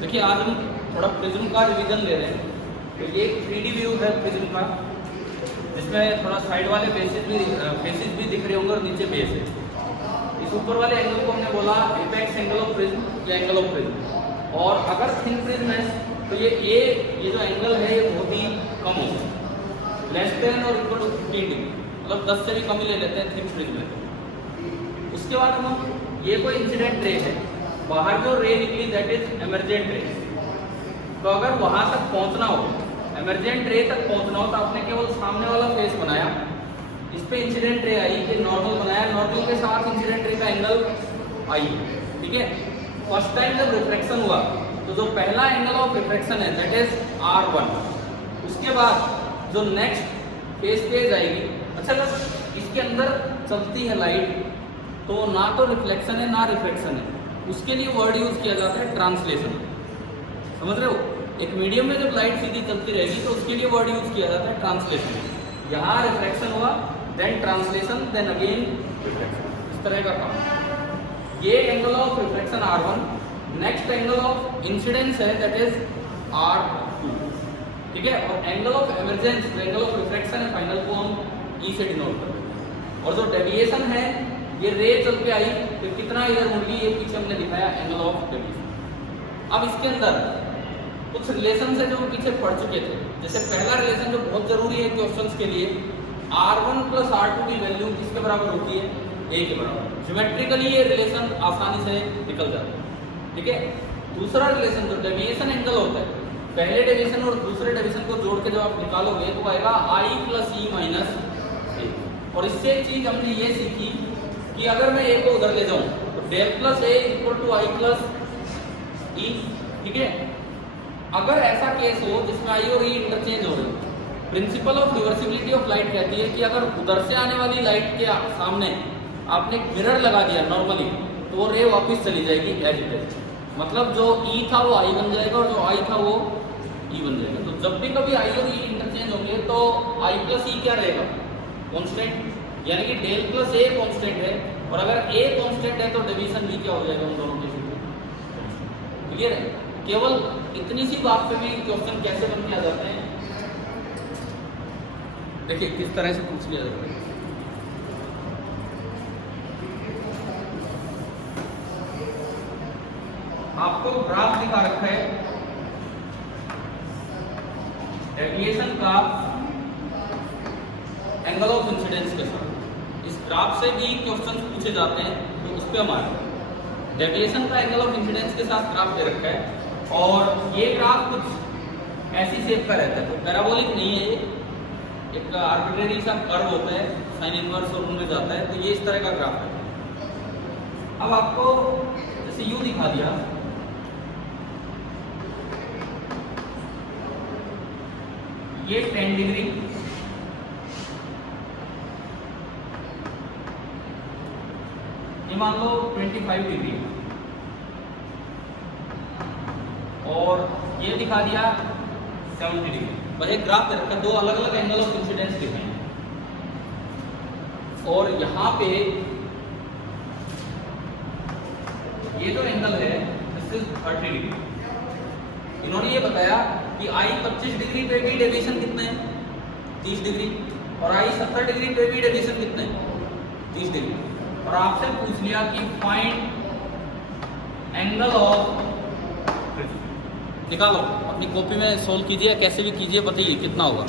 देखिए आज हम थोड़ा प्रिज्म का रिवीजन ले रहे हैं। तो ये एक 3D व्यू है प्रिज्म का, जिसमें थोड़ा साइड वाले फेसेस भी दिख रहे होंगे और नीचे बेस है। इस ऊपर वाले एंगल को हमने बोला एपेक्स एंगल ऑफ प्रिज्म या एंगल ऑफ प्रिज्म। और अगर थिन प्रिज्म है तो ये जो एंगल है ये बहुत ही कम होगा, लेस देन और इक्वल टू 15 डिग्री, मतलब 10 से भी कम ही ले लेते हैं थिन प्रिज्म में। उसके बाद हम ये कोई इंसिडेंट रे है, बाहर जो रे निकली दैट इज एमर्जेंट रे। तो अगर वहां तक पहुंचना हो, एमर्जेंट रे तक पहुंचना हो, तो आपने केवल सामने वाला फेस बनाया, इस पे इंसिडेंट रे आई, कि नॉर्मल बनाया, नॉर्मल के साथ इंसिडेंट रे का एंगल आई, ठीक है। फर्स्ट टाइम जब रिफ्लेक्शन हुआ तो जो पहला एंगल ऑफ रिफ्लेक्शन है दैट इज R1। उसके बाद जो नेक्स्ट फेस पे जाएगी, अच्छा जब इसके अंदर चलती है लाइट तो ना तो रिफ्लेक्शन है ना रिफ्लेक्शन है, उसके लिए वर्ड यूज किया जाता है ट्रांसलेशन। समझ रहे हो, एक मीडियम में जब लाइट सीधी चलती रहेगी तो उसके लिए वर्ड यूज किया जाता है ट्रांसलेशन। यहाँ रिफ्लेक्शन हुआ, then translation, then again reflection, इस तरह का काम। ये angle of reflection R1, next angle of incidence है दैट इज R2, ठीक है। और angle of emergence, angle of reflection है फाइनल को हम E से डिनोट करते हैं। और जो डेविएशन है, ये रे चल के आई तो कितना इधर मुड़ गई, ये पीछे हमने दिखाया एंगल ऑफ डेविएशन। अब इसके अंदर कुछ रिलेशन है जो पीछे पढ़ चुके थे। जैसे पहला रिलेशन जो बहुत जरूरी है क्वेश्चंस के लिए, R1 प्लस R2 की वैल्यू किसके बराबर होती है, A के बराबर। ज्योमेट्रिकली ये रिलेशन आसानी से निकल जाता है, ठीक है। दूसरा रिलेशन जो डेविएशन एंगल होता है, पहले डेविएशन और दूसरे डेविएशन को जोड़ के जब आप निकालोगे तो आएगा I plus E minus A। और इससे एक चीज हमने ये सीखी कि अगर मैं A को उधर ले जाऊं तो del plus A equal to I plus E, ठीक है। अगर ऐसा केस हो जिसमें I और E इंटरचेंज हो रहे हो, principle of reversibility of light कहती है कि अगर उधर से आने वाली लाइट के सामने आपने मिरर लगा दिया नॉर्मली, तो वो रे वापस चली जाएगी एज इट इज। मतलब जो E था वो I बन जाएगा और जो I था वो E बन जाएगा। तो जब भी कभी I और E इंटरचेंज होंगे तो I प्लस E क्या रहेगा, कांस्टेंट, यानी कि डेल प्लस A कांस्टेंट है। और अगर A कांस्टेंट है तो डेविएशन भी क्या हो जाएगा उन दोनों के बीच। क्लियर है, केवल इतनी सी बात पे भी क्वेश्चन कैसे बन के आ जाते हैं। देखिए किस तरह से पूछ लिया जाता है। आपको ग्राफ दिखा रखा है डेविएशन का एंगल ऑफ इंसिडेंस के साथ। इस ग्राफ से भी क्वेश्चन पूछे जाते हैं, तो उस पर हमारा डेविएशन का एंगल ऑफ इंसिडेंस के साथ ग्राफ दे रखा है। और ये ग्राफ कुछ ऐसी शेप का रहता है, तो पैराबोलिक नहीं है, ये एक आर्बिट्रेरी सा कर्व होता है, साइन इनवर्स और उनमें जाता है। तो ये इस तरह का ग्राफ है। अब आपको जैसे यू दिखा दिया, ये 10 डिग्री, ये मान लो 25 डिग्री, और ये दिखा दिया 70 डिग्री। बस एक ग्राफ दे रखा, दो अलग अलग एंगल ऑफ इंसिडेंस दिखे हैं। और यहाँ पे ये जो एंगल है दिस इज 30 डिग्री। इन्होंने ये बताया कि I 25 डिग्री पे भी डेविएशन कितना है, 30 डिग्री, और I 70 डिग्री पे भी डेविएशन कितना है, 30 डिग्री। और आपसे पूछ लिया कि फाइंड एंगल ऑफ, निकालो अपनी कॉपी में, सोल्व कीजिए, कैसे भी कीजिए, बताइए कितना होगा।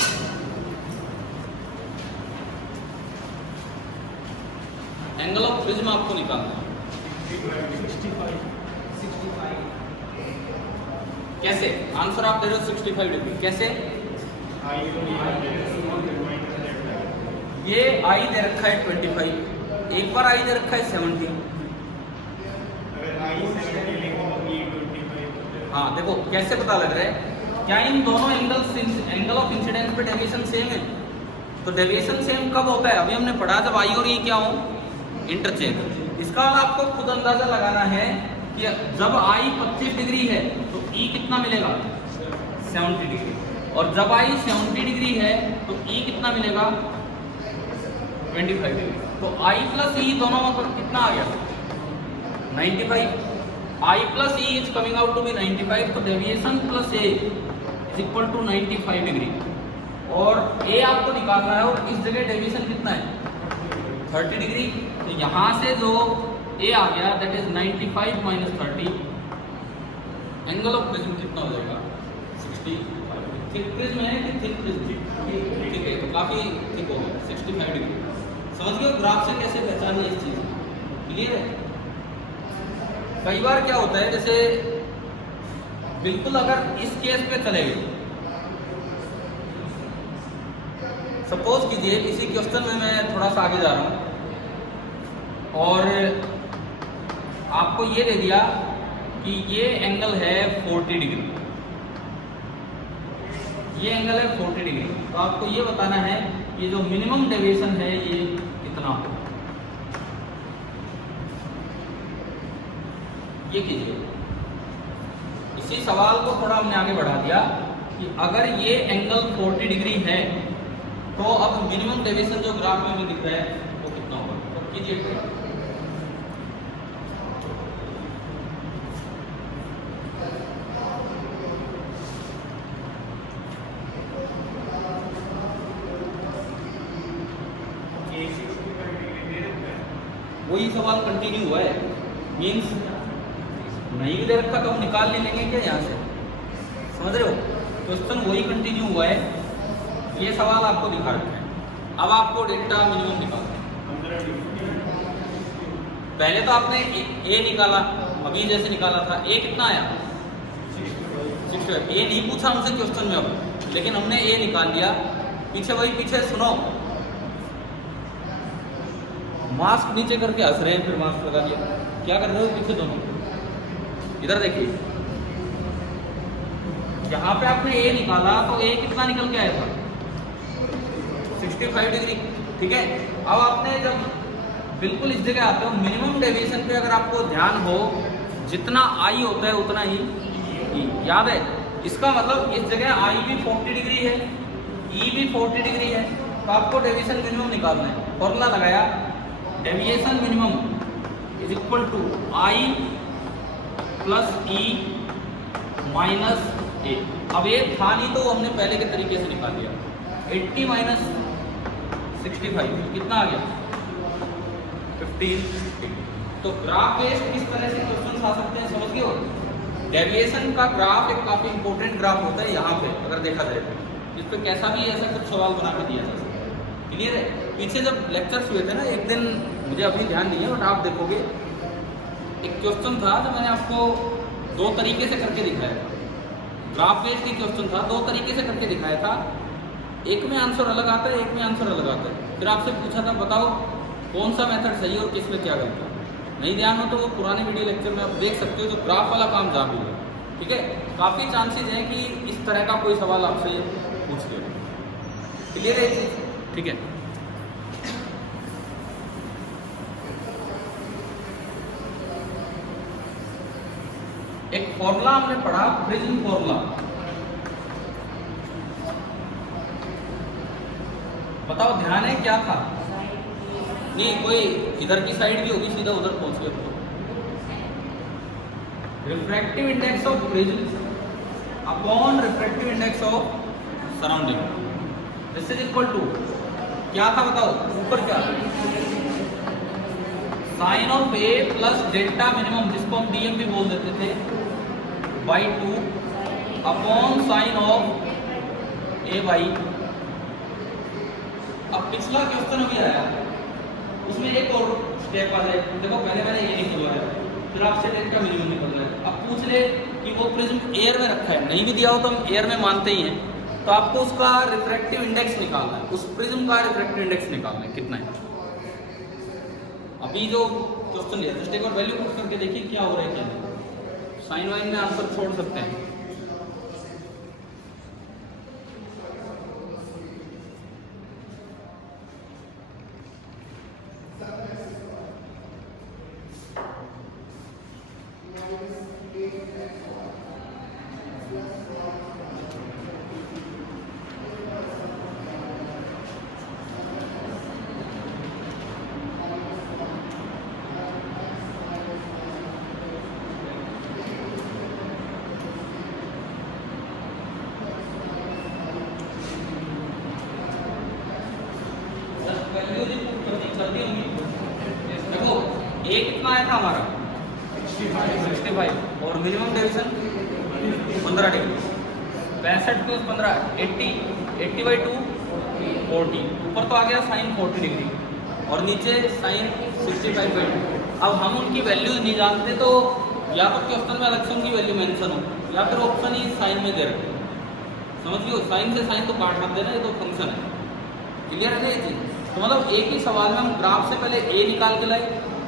एंगल ऑफ प्रिज्म आपको निकालना है। 65 कैसे, आंसर आप दे रहे हो 65 डिग्री, कैसे? ये I दे रखा है 25, एक बार I दे रखा है 70। हाँ देखो कैसे पता लग रहा है, क्या इन दोनों एंगल ऑफ इंसिडेंस पे डेविएशन सेम है? तो डेविएशन सेम कब होता है, अभी हमने पढ़ा जब I और E क्या हो, इंटरचेंज। इसका आपको खुद अंदाजा लगाना है कि जब I 25 डिग्री है तो E कितना मिलेगा, 70 डिग्री, और जब I 70 डिग्री है तो E कितना मिलेगा, 25 डिग्री। तो I प्लस E दोनों में कितना आ गया, 95। I plus E is coming out to be 95, तो deviation plus A is equal to 95 degree, और A आपको निकालना है और इस जगह डेविएशन कितना है 30 डिग्री। तो यहाँ से जो A आ गया that is 95 minus 30, angle of prism कितना हो जाएगा 65। थिक प्रिज्म है कि थिक प्रिज्म, ठीक है, तो काफी थिक हो गया 65 डिग्री। समझ गए ग्राफ से कैसे पहचानिए इस चीज, क्लियर है। कई बार क्या होता है, जैसे बिल्कुल अगर इस केस पे चले गए, सपोज कीजिए इसी क्वेश्चन में मैं थोड़ा सा आगे जा रहा हूं और आपको ये दे दिया कि ये एंगल है 40 डिग्री, ये एंगल है 40 डिग्री, तो आपको ये बताना है ये जो मिनिमम डेविएशन है ये कितना हो। ये कीजिए, इसी सवाल को थोड़ा हमने आगे बढ़ा दिया कि अगर ये एंगल 40 डिग्री है तो अब मिनिमम डेविएशन जो ग्राफ में हमें दिख रहा है वो कितना होगा, तो कीजिए। वही सवाल कंटिन्यू हुआ है, मीन्स नहीं भी दे रखा तो हम निकाल ले लेंगे क्या यहाँ से, समझ रहे हो। क्वेश्चन वही कंटिन्यू हुआ है, ये सवाल आपको दिखा रखा है। अब आपको डेल्टा मिनिमम निकालना है। पहले तो आपने ए निकाला, अभी जैसे निकाला था, ए कितना आया 65। ए नहीं पूछा हमसे क्वेश्चन में अब, लेकिन हमने ए निकाल लिया। पीछे वही, पीछे सुनो, मास्क नीचे करके हंस रहे हैं, फिर मास्क लगा लिया, क्या कर रहे हो पीछे दोनों। इधर देखिए, यहाँ पे आपने ए निकाला तो ए कितना निकल के आया था 65 डिग्री, ठीक है। अब आपने जब बिल्कुल इस जगह आते हो, मिनिमम डेविएशन पे अगर आपको ध्यान हो, जितना आई होता है उतना ही ई, याद है। इसका मतलब इस जगह आई भी 40 डिग्री है, ई भी 40 डिग्री है, तो आपको डेविएशन मिनिमम निकालना है। फॉर्मूला लगाया, deviation minimum is equal to I plus E minus A. अब ये था नहीं तो हमने पहले के तरीके से निकाल लिया। 80 माइनस 65 कितना आ गया 15। तो ग्राफ बेस्ड किस तरह से क्वेश्चन आ सकते हैं, समझ गए हो। डेविएशन का ग्राफ एक काफी इंपॉर्टेंट ग्राफ होता है यहाँ पे, अगर देखा जाए तो इस पर कैसा भी ऐसा कुछ सवाल बना के दिया जा सकता है, क्लियर है। पीछे जब लेक्चर्स हुए थे ना एक दिन, मुझे अभी ध्यान नहीं है बट आप देखोगे, एक क्वेश्चन था जो मैंने आपको दो तरीके से करके दिखाया था। ग्राफ बेस्ड ही क्वेश्चन था, दो तरीके से करके दिखाया था। एक में आंसर अलग आता है, एक में आंसर अलग आता है। फिर आपसे पूछा था बताओ कौन सा मेथड सही है और किस में क्या गलत है। नहीं ध्यान हो तो वो पुराने वीडियो लेक्चर में आप देख सकते हो, जो ग्राफ वाला काम जहाँ भी है, ठीक है। काफ़ी चांसेस हैं कि इस तरह का कोई सवाल आपसे पूछ ले, क्लियर है, ठीक है। एक फॉर्मूला हमने पढ़ा, प्रिज्म फॉर्मूला, बताओ ध्यान है क्या था। नहीं, कोई इधर की साइड भी होगी, सीधा उधर पहुंच गए तो। Refractive index of prism upon refractive index of surrounding, this is equal to क्या था बताओ, ऊपर क्या, sine of A plus delta minimum, जिसको हम डीएम भी बोल देते थे, by 2 upon sine of A by. अब पिछला क्वेश्चन अभी आया, उसमें एक और स्टेप आ जाए, देखो पहले मैंने ये निकलवा है, फिर आपसे डेल्टा मिनिमम निकल रहा है। अब पूछ ले कि वो प्रिज्म एयर में रखा है, नहीं भी दिया हो तो हम एयर में मानते ही हैं, तो आपको उसका रिफ्रैक्टिव इंडेक्स निकालना है, उस प्रिज्म का रिफ्रैक्टिव इंडेक्स निकालना है कितना है। अभी जो क्वेश्चन है जस्ट एक और वैल्यू पुट करके देखिए क्या हो रहा है, क्या साइन वाइन में आंसर छोड़ सकते हैं। आया था हमारा 65 और मिनिमम डेविएशन 15 डिग्री। 65 प्लस 15 80/2 40। ऊपर तो आ गया साइन 40 डिग्री और नीचे साइन 65/2। अब हम उनकी वैल्यूज नहीं जानते तो या तो क्वेश्चन में अलग से उनकी वैल्यू मेंशन हो या फिर ऑप्शन ही साइन में दे रखे। समझ लो, साइन से साइन तो काट मत देना, ये तो फंक्शन है। क्लियर है ना ये चीज? तो मतलब एक ही सवाल में हम ग्राफ से पहले ए निकाल के लाए,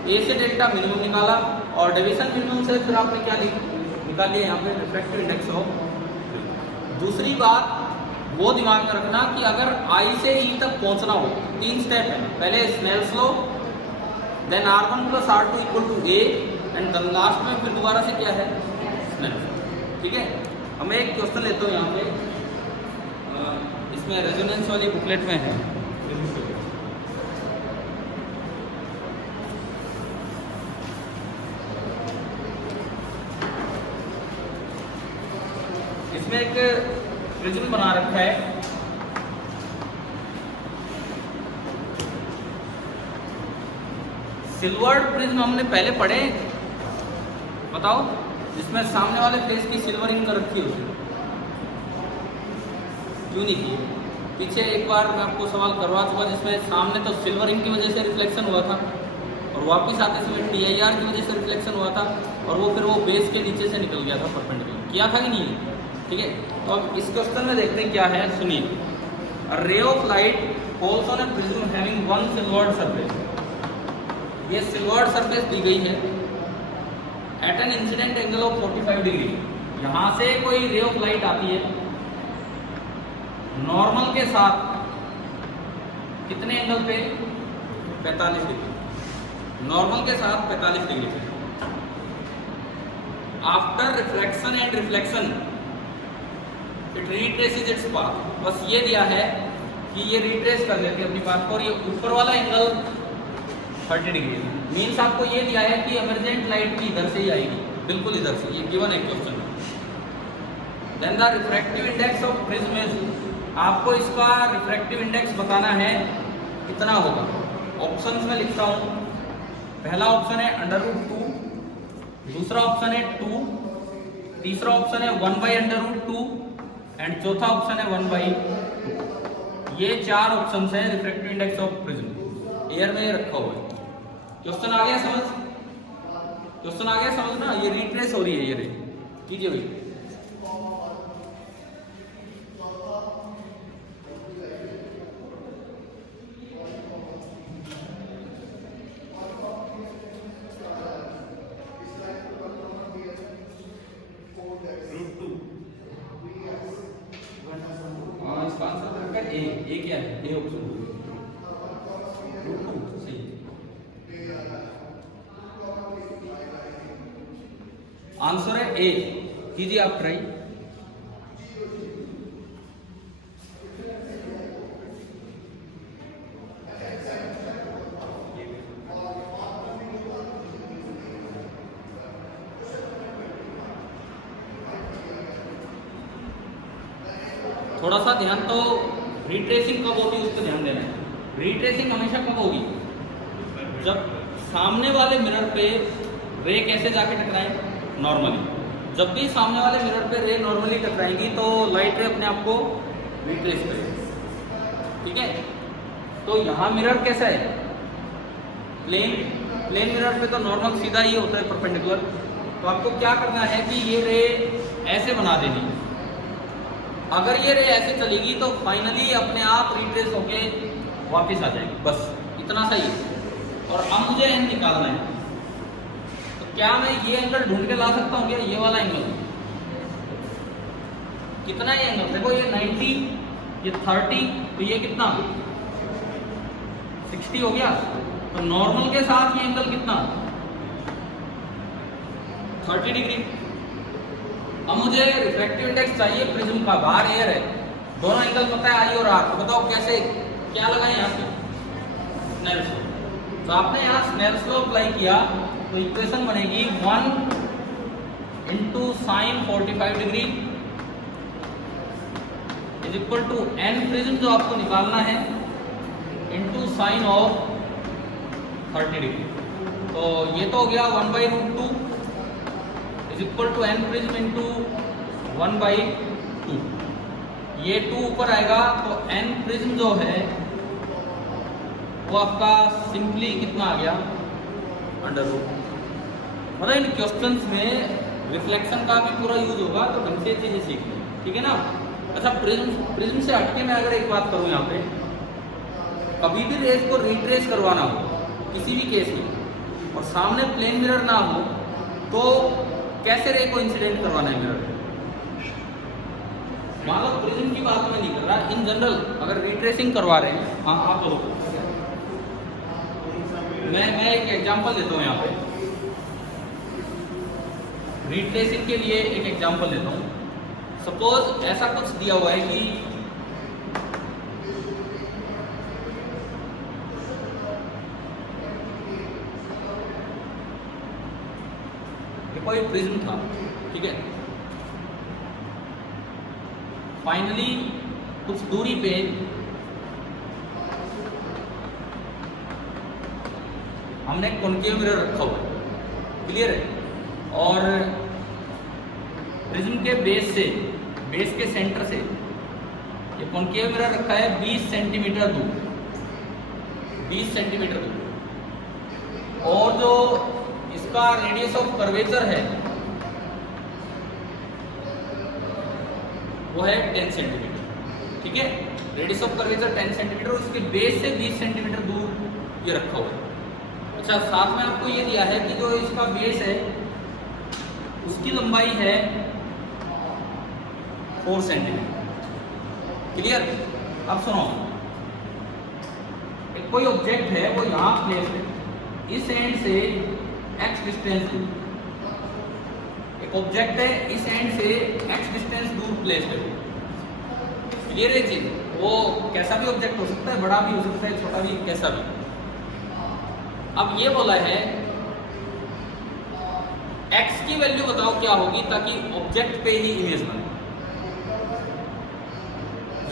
ए से डेल्टा मिनिमम निकाला और डेविएशन मिनिमम से फिर आपने क्या निकाल लिया यहाँ पे रिफ्रैक्टिव इंडेक्स ऑफ। दूसरी बात वो दिमाग में रखना कि अगर आई से ई तक पहुंचना हो 3 स्टेप है। पहले Snell's law, then R1 + R2 = A and then last में फिर दोबारा से क्या है स्नेल्स। ठीक है, हमें एक क्वेश्चन लेते हो यहाँ पे, इसमें रेजोनेंस वाली बुकलेट में है। इसमें एक प्रिज्म बना रखा है, सिल्वर्ड प्रिज्म हमने पहले पढ़े, बताओ, जिसमें सामने वाले फेस की सिल्वरिंग कर रखी होती है, क्यों नहीं की? पीछे एक बार मैं आपको सवाल करवा चुका जिसमें सामने तो सिल्वरिंग की वजह से रिफ्लेक्शन हुआ था और वापस आते समय TIR की वजह से रिफ्लेक्शन हुआ था और वो फिर वो बेस के नीचे से निकल गया था परपेंडिकुलर। किया था कि नहीं? ठीक है, तो अब इस क्वेश्चन में देखते हैं क्या है, सुनिए। A ray of light falls on a prism having one silvered surface. ये सिल्वर्ड सरफेस दी गई है at an incident angle of 45 degree. यहाँ से कोई रे ऑफ लाइट आती है नॉर्मल के साथ कितने एंगल पे? 45 डिग्री। नॉर्मल के साथ 45 डिग्री पे। After reflection and reflection it retraces its path. बस ये दिया है कि ये रिट्रेस कर लेती है अपनी पाथ को और ये ऊपर वाला एंगल 30 डिग्री। मीन्स आपको ये दिया है कि एमरजेंट लाइट भी इधर से ही आएगी, बिल्कुल इधर से। ये गिवन है question. Then the refractive index of prism is, आपको इसका रिफ्रैक्टिव इंडेक्स बताना है कितना होगा। ऑप्शंस में लिखता हूं, पहला ऑप्शन है √2, दूसरा ऑप्शन है 2, तीसरा ऑप्शन है 1/√2 एंड चौथा ऑप्शन है 1/2। ये 4 ऑप्शंस हैं refractive index of prism. Air में रखा हुआ है। क्वेश्चन आ गया समझ? क्वेश्चन आ गया समझ ना? ये रिट्रेस हो रही है ये रे। कीजिए भाई। ए क्या है? ए ऑप्शन सही। आंसर है ए। कीजिए आप ट्राई। थोड़ा सा ध्यान, तो रिट्रेसिंग कब होगी उस पर ध्यान देना है। रिट्रेसिंग हमेशा कब होगी? जब सामने वाले मिरर पे रे कैसे जाके टकराए? नॉर्मली। जब भी सामने वाले मिरर पे रे नॉर्मली टकराएंगी तो लाइट रे अपने आप को रिट्रेस करेगी। ठीक है, तो यहाँ मिरर कैसा है? प्लेन मिरर पे तो नॉर्मल सीधा ही होता है, परपेंडिकुलर। तो आपको क्या करना है कि ये रे ऐसे बना देनी। अगर ये रे ऐसे चलेगी तो फाइनली अपने आप रिट्रेस होके वापस आ जाएगी। बस इतना सही है। और अब मुझे एन निकालना है, तो क्या मैं ये एंगल ढूंढ के ला सकता हूँ क्या? ये वाला एंगल कितना? ये एंगल देखो, ये 90, ये 30, तो ये कितना? 60 हो गया। तो नॉर्मल के साथ ये एंगल कितना? 30 डिग्री। अब मुझे रिफ्रैक्टिव इंडेक्स चाहिए प्रिज्म का, बाहर एयर है, दोनों एंगल पता है आई और आर। तो बताओ कैसे, क्या लगाए यहाँ पे? Snell's law. तो आपने यहाँ स्नेल्स लॉ अप्लाई किया तो इक्वेशन बनेगी 1 × sin 45 डिग्री = n प्रिज्म जो आपको निकालना है × sin of 30 डिग्री। तो तो ये तो हो गया 1/√2 is equal to n prism into 1/2। ये 2 ऊपर आएगा तो n प्रिज्म जो है वो आपका सिंपली कितना आ गया √। मतलब इन क्वेश्चंस में रिफ्लेक्शन का भी पूरा यूज होगा तो ढंग से चीजें सीखनी, ठीक है ना। अच्छा प्रिज्म से हटके मैं अगर एक बात करूं यहाँ पे, कभी भी रेज को रिट्रेस करवाना हो किसी भी केस में और सामने प्लेन मिरर ना हो तो कैसे रे को इंसिडेंट करवाना है मिरर। मान लो प्रिज्म की बात मैं नहीं कर रहा, इन जनरल अगर रिट्रेसिंग करवा रहे हैं, हाँ आप बोलो। मैं एक एग्जांपल देता हूँ यहाँ पे, रिट्रेसिंग के लिए एक एग्जांपल देता हूँ। सपोज ऐसा कुछ दिया हुआ है कि ये कोई प्रिज्म था, ठीक है। फाइनली कुछ दूरी पे हमने कॉन्केव मिरर रखा हुआ है, क्लियर है। और प्रिज्म के बेस के सेंटर से ये कॉन्केव मिरर रखा है 20 सेंटीमीटर दूर, 20 सेंटीमीटर दूर। और जो इसका रेडियस ऑफ कर्वेचर है वो है 10 सेंटीमीटर, ठीक है। रेडियस ऑफ कर्वेचर 10 सेंटीमीटर, उसके बेस से 20 सेंटीमीटर दूर ये रखा हुआ है। अच्छा, साथ में आपको ये दिया है कि जो इसका बेस है उसकी लंबाई है 4 सेंटीमीटर, क्लियर। अब सुनो, एक कोई ऑब्जेक्ट है वो यहां प्लेस है, इस एंड से x डिस्टेंस दूर, एक ऑब्जेक्ट है इस एंड से x डिस्टेंस दूर प्लेस है, क्लियर है चीज। वो कैसा भी ऑब्जेक्ट हो सकता है, बड़ा भी हो सकता है, छोटा भी, कैसा भी। अब ये बोला है x की वैल्यू बताओ क्या होगी ताकि ऑब्जेक्ट पे ही इमेज बने।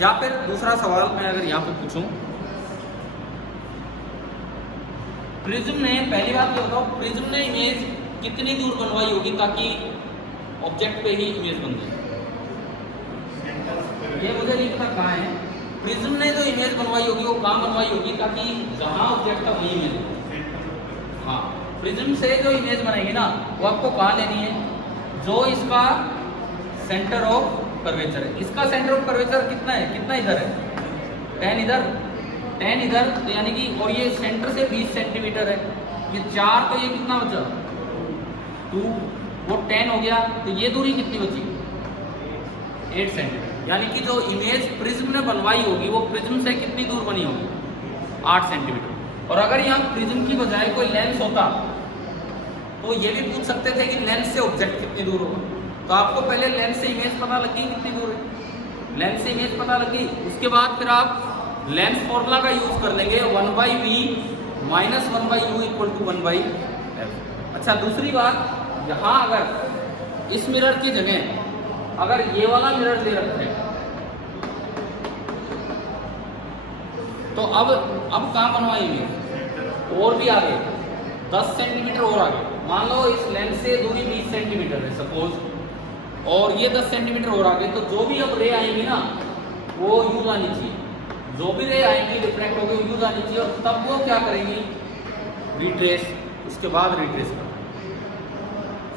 या फिर दूसरा सवाल मैं अगर यहाँ पे पूछूं, प्रिज्म ने, पहली बात ये बताओ, प्रिज्म ने इमेज कितनी दूर बनवाई होगी ताकि ऑब्जेक्ट पे ही इमेज बन जाए। ये मुझे नहीं पता कहाँ है। प्रिज्म ने जो इमेज बनवाई होगी वो कहाँ बनवाई होगी ताकि जहां ऑब्जेक्ट था वही इमेज हो। हाँ, प्रिज्म से जो इमेज बनेगी ना वो आपको कहाँ लेनी है, जो इसका सेंटर ऑफ कर्वेचर है। इसका सेंटर ऑफ कर्वेचर कितना है, कितना इधर है, 10 इधर, 10 इधर, तो यानी कि, और ये सेंटर से 20 सेंटीमीटर है, ये 4, तो ये कितना बचा 2, वो 10 हो गया, तो ये दूरी कितनी बची 8 सेंटीमीटर। यानी कि जो इमेज प्रिज्म ने बनवाई होगी वो प्रिज्म से कितनी दूर बनी होगी 8 सेंटीमीटर। और अगर यहाँ प्रिज्म की बजाय कोई लेंस होता तो ये भी पूछ सकते थे कि लेंस से ऑब्जेक्ट कितनी दूर होगा। तो आपको पहले लेंस से इमेज पता लगी कितनी दूर है, लेंस से इमेज पता लगी, उसके बाद फिर आप लेंस फॉर्मूला का यूज कर लेंगे 1/v minus 1/u equal to 1/f। अच्छा, दूसरी बात, यहाँ अगर इस मिरर की जगह अगर ये वाला मिरर दे रखते हैं तो अब कहाँ बनवाएंगे, और भी आगे 10 सेंटीमीटर और आगे। मान लो इस लेंस से दूरी 20 सेंटीमीटर है सपोज, और ये 10 सेंटीमीटर और आगे, तो जो भी अब रे आएंगी ना वो यूज आनी चाहिए, जो भी रे आएंगी रिफ्लेक्ट होकर यूज आनी चाहिए, और तब वो क्या करेंगी रिट्रेस, उसके बाद रिट्रेस कर।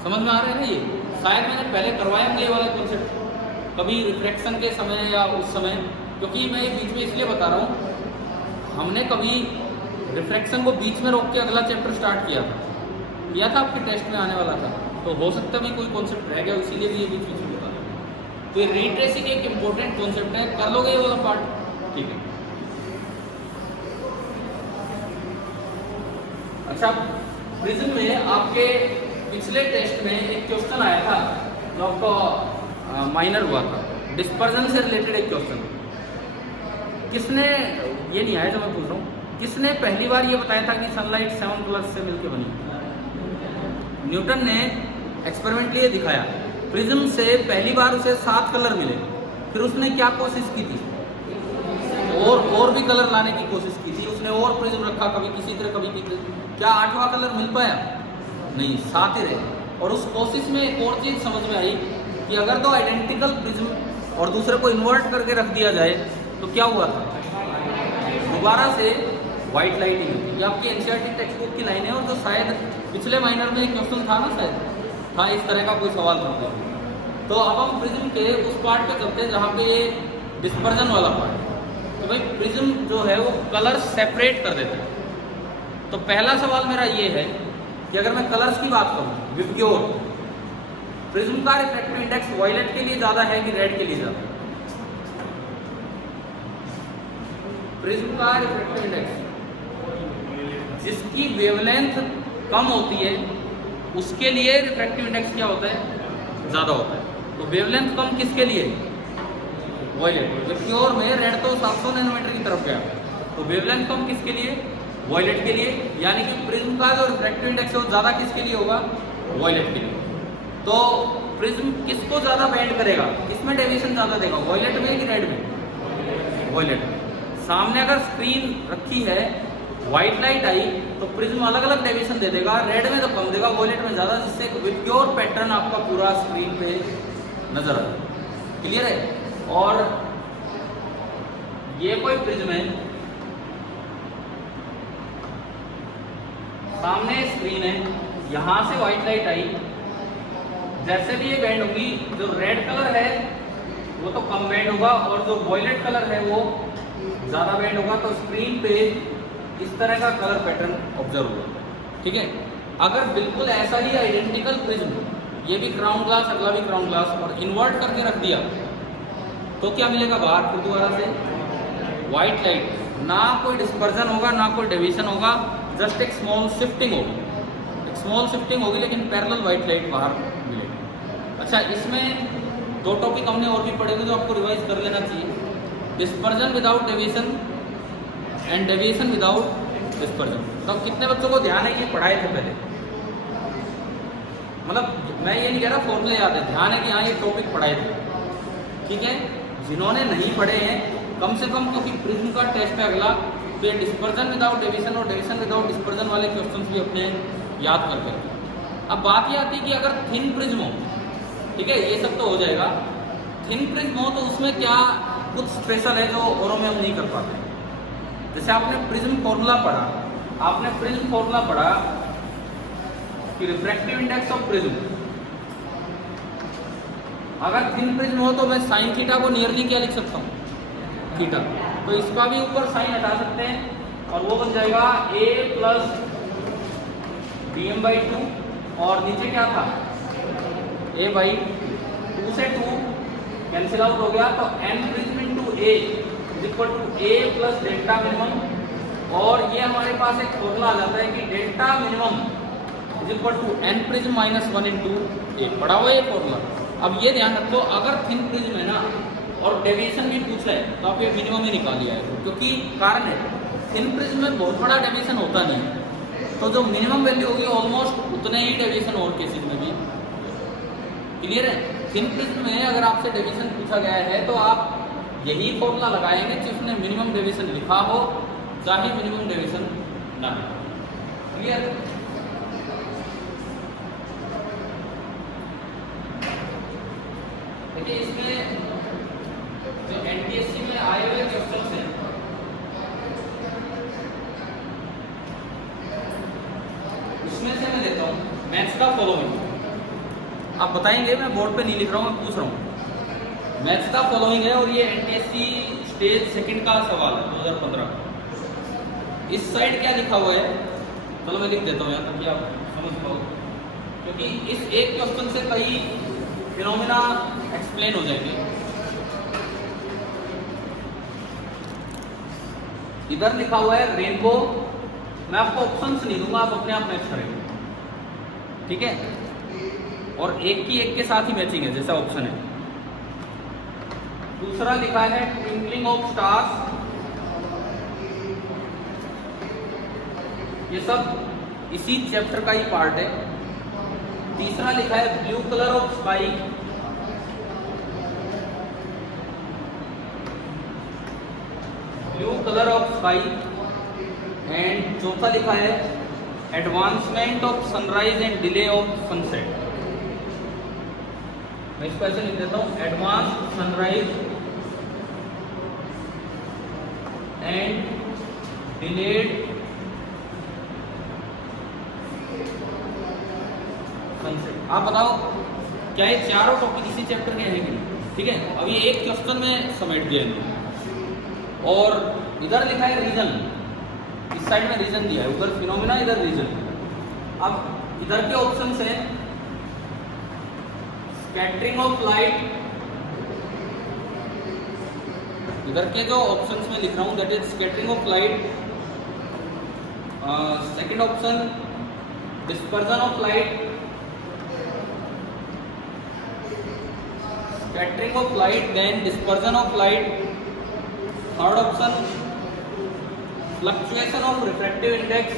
समझ में आ रहा है ना। ये शायद मैंने पहले करवाया ये वाला कॉन्सेप्ट कभी रिफ्लेक्शन के समय या उस समय, क्योंकि मैं ये बीच में इसलिए बता रहा हूँ, हमने कभी रिफ्लेक्शन को बीच में रोक के अगला चैप्टर स्टार्ट किया था आपके टेस्ट में आने वाला था, तो हो सकता है भी कोई कॉन्सेप्ट रह गया, इसीलिए भी ये बीच में बता रहा हूँ। तो ये रिट्रेसिंग एक इम्पोर्टेंट कॉन्सेप्ट है, कर लोगे ये वाला पार्ट, ठीक है। अच्छा, प्रिज्म में आपके पिछले टेस्ट में एक क्वेश्चन आया था जो आपको माइनर हुआ था, डिस्पर्जन से रिलेटेड एक क्वेश्चन। किसने, ये नहीं आया जो मैं पूछ रहा हूँ, किसने पहली बार ये बताया था कि सनलाइट 7 कलर्स से मिलकर बनी। न्यूटन ने एक्सपेरिमेंटली ये दिखाया, प्रिज्म से पहली बार उसे 7 कलर मिले, फिर उसने क्या कोशिश की थी, और भी कलर लाने की कोशिश की थी उसने, और प्रिज्म रखा, कभी किसी तरह कभी क्या 8वां कलर मिल पाया? नहीं, 7 ही रहे। और उस कोशिश में एक और चीज़ समझ में आई कि अगर दो आइडेंटिकल प्रिज्म और दूसरे को इन्वर्ट करके रख दिया जाए तो क्या हुआ था, दोबारा से व्हाइट लाइटिंग होती। ये आपकी एनसीईआरटी टेक्स्ट बुक की लाइन है, और जो शायद पिछले माइनर में एक क्वेश्चन था ना, शायद था इस तरह का कोई सवाल था। तो अब हम प्रिज्म के उस पार्ट पे चलते हैं जहाँ पे डिस्पर्जन वाला पार्ट है। तो भाई प्रिज्म जो है वो कलर सेपरेट कर देता है। तो पहला सवाल मेरा ये है कि अगर मैं कलर्स की बात करूँ, विबग्योर प्रिज्म का रिफ्रैक्टिव इंडेक्स वायलेट के लिए ज़्यादा है कि रेड के लिए ज़्यादा? प्रिज्म का रिफ्रैक्टिव इंडेक्स जिसकी वेवलेंथ कम होती है उसके लिए रिफ्रैक्टिव इंडेक्स क्या होता है, ज़्यादा होता है। तो वेवलेंथ कम किसके लिए? वायलेट। विबग्योर में रेड तो 700 नैनोमीटर की तरफ गया, तो वेवलेंथ कम किसके लिए? वायलेट के लिए। यानी कि प्रिज्म का जो रिफ्रैक्टिव इंडेक्स है वो ज़्यादा किसके लिए होगा? वायलेट के लिए। तो प्रिज्म किसको ज़्यादा बेंड करेगा, किसमें डेविएशन ज़्यादा देगा, वायलेट में कि रेड में? वायलेट में। सामने अगर स्क्रीन रखी है, व्हाइट लाइट आई, तो प्रिज्म अलग अलग डेविएशन दे देगा, रेड में तो कम देगा, वायलेट में ज़्यादा, जिससे विबग्योर पैटर्न आपका पूरा स्क्रीन पे नजर आ रहा है। क्लियर है? और ये कोई प्रिज्म है, सामने स्क्रीन है, यहां से व्हाइट लाइट आई, जैसे भी ये बैंड होगी, जो रेड कलर है वो तो कम बैंड होगा और जो वॉयलेट कलर है वो ज्यादा बैंड होगा। तो स्क्रीन पे इस तरह का कलर पैटर्न ऑब्जर्व होगा। ठीक है? अगर बिल्कुल ऐसा ही आइडेंटिकल प्रिज्म, ये भी क्राउन ग्लास, अगला भी क्राउन ग्लास, और इन्वर्ट करके रख दिया तो क्या मिलेगा बाहर? फिर दोबारा से व्हाइट लाइट, ना कोई डिस्पर्जन होगा ना कोई डेविएशन होगा, जस्ट एक स्मॉल शिफ्टिंग होगी, एक स्मॉल शिफ्टिंग होगी, लेकिन पैरेलल व्हाइट लाइट बाहर मिलेगी। अच्छा, इसमें 2 टॉपिक हमने और भी पढ़े हुए जो आपको रिवाइज कर लेना चाहिए, dispersion without deviation and deviation without dispersion. तो कितने बच्चों को ध्यान है कि पढ़ाए थे पहले? मतलब मैं ये नहीं कह रहा फॉर्मूले याद है, ध्यान है कि हाँ ये टॉपिक पढ़ाए थे। ठीक है? जिन्होंने नहीं पढ़े हैं कम से कम, क्योंकि प्रिज्म का टेस्ट है अगला, तो ये डिस्पर्जन विदाउट डेविएशन और डेविएशन विदाउट डिस्पर्जन वाले क्वेश्चंस भी अपने याद करके रखें। अब बात ये आती है कि अगर थिन प्रिज्म हो, ठीक है, ये सब तो हो जाएगा, थिन प्रिज्म हो तो उसमें क्या कुछ स्पेशल है जो औरों में हम नहीं कर पाते। जैसे आपने प्रिज्म फॉर्मूला पढ़ा, आपने प्रिज्म फॉर्मूला पढ़ा कि रिफ्रैक्टिव इंडेक्स ऑफ प्रिज्म, अगर थिन प्रिज्म हो तो मैं साइन थीटा को नियरली क्या लिख सकता हूँ? थीटा। तो इसका भी ऊपर साइन हटा सकते हैं और वो बन जाएगा a प्लस dm/2, और नीचे क्या था? a/2 से 2 कैंसिल आउट हो गया, तो n prism into a is equal to a plus delta minimum. और ये हमारे पास एक फॉर्मूला आ जाता है कि delta minimum is equal to n prism minus 1 into a। पढ़ा हुआ ये फॉर्मूला। अब ये ध्यान रखो, अगर थिन प्रिज्म है ना और डेविएशन भी पूछा है तो आप ये मिनिमम ही निकाल लिया है, क्योंकि कारण है थिन प्रिज्म में बहुत बड़ा डेविएशन होता नहीं है, तो जो मिनिमम वैल्यू होगी ऑलमोस्ट उतने ही डेविएशन और केसेस में भी। क्लियर है? थिन प्रिज्म में अगर आपसे डेविएशन पूछा गया है तो आप यही फॉर्मूला लगाएंगे जिसने मिनिमम डेविएशन लिखा हो, चाहे मिनिमम डेविएशन ना हो। क्लियर? देखिए, इसमें जो एनटीएससी में आए हुए क्वेश्चंस हैं, उसमें से मैं लेता हूँ मैथ्स का फॉलोइंग। आप बताएंगे, मैं बोर्ड पे नहीं लिख रहा हूँ, मैं पूछ रहा हूँ। मैथ्स का फॉलोइंग है और ये एनटीएससी स्टेज 2 का सवाल है 2015। इस साइड क्या लिखा हुआ है? चलो मैं लिख देता हूँ यहाँ तक कि आप समझ पाओ, क्योंकि इस एक क्वेश्चन से कई फिनोमिना एक्सप्लेन हो जाएंगे। इधर लिखा हुआ है रेनबो, मैं आपको ऑप्शंस नहीं दूंगा, आप अपने आप मैच करेंगे। ठीक है? और एक की एक के साथ ही मैचिंग है जैसा ऑप्शन है। दूसरा लिखा है ट्विंकलिंग ऑफ स्टार्स, ये सब इसी चैप्टर का ही पार्ट है। तीसरा लिखा है blue colour of sky, blue colour of sky. And चौथा लिखा है advancement of sunrise and delay of sunset. मैं इसको ऐसे लिख देता हूं, advance sunrise and delayed sunset. आप बताओ क्या ये चारों टॉपिक इसी चैप्टर के हैं कि नहीं? ठीक है, अब ये एक क्वेश्चन में समेट दिया इन्होंने। और इधर लिखा है रीजन, इस साइड में रीजन दिया है, उधर फिनोमिना, इधर रीजन। अब इधर के ऑप्शन है स्कैटरिंग ऑफ लाइट, इधर के जो ऑप्शंस में लिख रहा हूं that is scattering of light. Second option dispersion of light, scattering of light, then dispersion of light. Third option fluctuation of refractive index,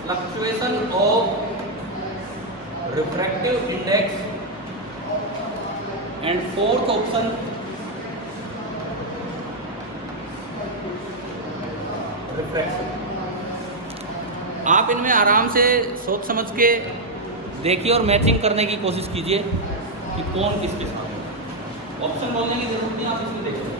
fluctuation of refractive index, and fourth option refraction। आप इनमें आराम से सोच समझ के देखिए और matching करने की कोशिश कीजिए कि कौन किसके साथ है। ऑप्शन बोलने की जरूरत नहीं, आप इसमें देख सकते हो।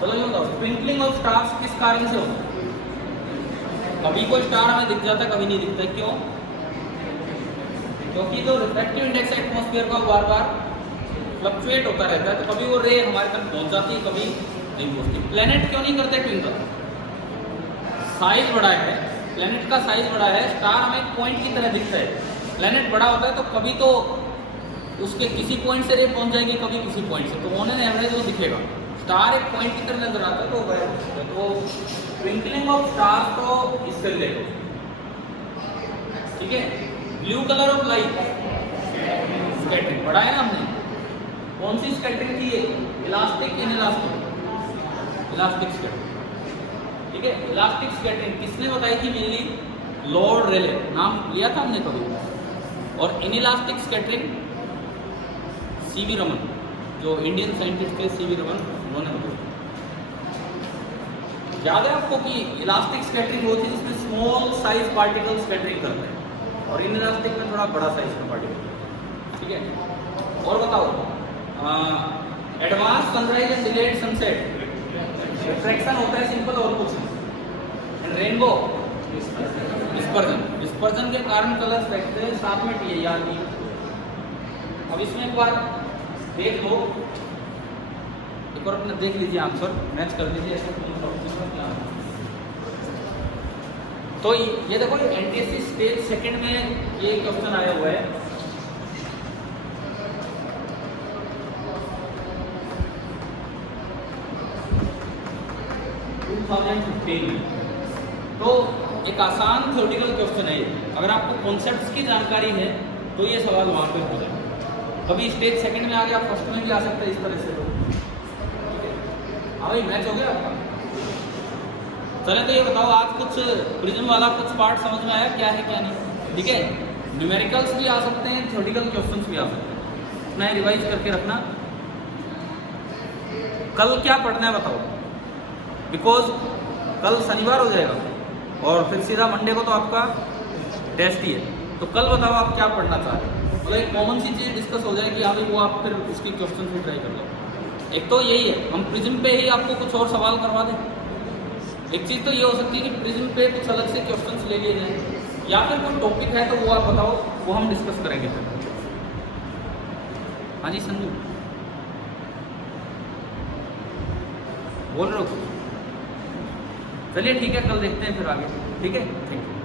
चलो ये बताओ, ट्विंकलिंग ऑफ स्टार्स किस कारण से होता है? कभी कोई स्टार हमें दिख जाता है, कभी नहीं दिखता। क्यों? क्योंकि जो रिफ्रैक्टिव इंडेक्स है एटमॉस्फेयर का बार बार फ्लक्चुएट होता रहता है, तो कभी वो रे हमारे तक पहुंच जाती है, कभी नहीं पहुंचती। प्लेनेट क्यों नहीं करते ट्विंकल? साइज बड़ा है, प्लेनेट का साइज बड़ा है, स्टार हमें पॉइंट की तरह दिखता है। प्लेनेट बड़ा होता है तो कभी तो उसके किसी पॉइंट से रे पहुंच जाएगी, कभी किसी पॉइंट से, तो ऑन एन एवरेज वो दिखेगा। स्टार एक पॉइंट की तरह नजर आता है, तो ट्विंकलिंग ऑफ स्टार तो इससे देखो। ठीक है, blue colour of light scattering पढ़ा है ना हमने। कौन सी स्कैटरिंग थी ये? Elastic, inelastic, elastic scattering. ठीक है, इलास्टिक स्कैटरिंग किसने बताई थी? मेनली लॉर्ड रेले, नाम लिया था हमने कभी। और इनइलास्टिक स्कैटरिंग सीवी रमन, जो इंडियन साइंटिस्ट थे सीवी रमन, उन्होंने बताया। याद है आपको कि इलास्टिक स्कैटरिंग होती है जिसमें स्मॉल साइज पार्टिकल स्कैटरिंग करते हैं, और इनइलास्टिक में थोड़ा बड़ा साइज का पार्टिकल। ठीक है, और बताओ, advance sunrise and delayed sunset refraction होता है सिंपल, और कुछ नहीं। रेनबो डिस्पर्जन, डिस्पर्जन के कारण कलर्स फैलते हैं, साथ में टी याद नहीं। अब इसमें एक बार देख लो, एक बार अपने देख लीजिए, आंसर मैच कर लीजिए ऐसे। तो ये देखो, एनटीएससी स्टेज सेकंड में ये क्वेश्चन आया हुआ है। तो एक आसान थ्योरेटिकल क्वेश्चन है ये। अगर आपको कॉन्सेप्ट्स की जानकारी है तो ये सवाल वहाँ पे हो जाए। कभी स्टेज सेकंड में आ गया, फर्स्ट में भी आ सकता है इस तरह से। हाँ भाई, मैच हो गया आपका। चले तो ये बताओ, आज कुछ प्रिज्म वाला कुछ पार्ट समझ में आया क्या है क्या नहीं? ठीक है, न्यूमेरिकल्स भी आ सकते हैं, थ्योरेटिकल क्वेश्चंस भी आ सकते हैं। अपना रिवाइज करके रखना। कल क्या पढ़ना है बताओ, बिकॉज कल शनिवार हो जाएगा और फिर सीधा मंडे को तो आपका टेस्ट ही है। तो कल बताओ आप क्या पढ़ना चाह रहे हो। मतलब एक कॉमन सी चीज़ डिस्कस हो जाए कि हाँ भाई वो आप फिर उसकी क्वेश्चन भी ट्राई कर लो। एक तो यही है, हम प्रिज्म पे ही आपको कुछ और सवाल करवा दें। एक चीज़ तो ये हो सकती है कि प्रिज्म पे कुछ अलग से क्वेश्चंस ले लिए जाएं, या फिर कोई टॉपिक है तो वो आप बताओ, वो हम डिस्कस करेंगे फिर। हाँ जी संजू, बोल रहे हो? चलिए ठीक है, कल देखते हैं फिर आगे। ठीक है, थैंक यू।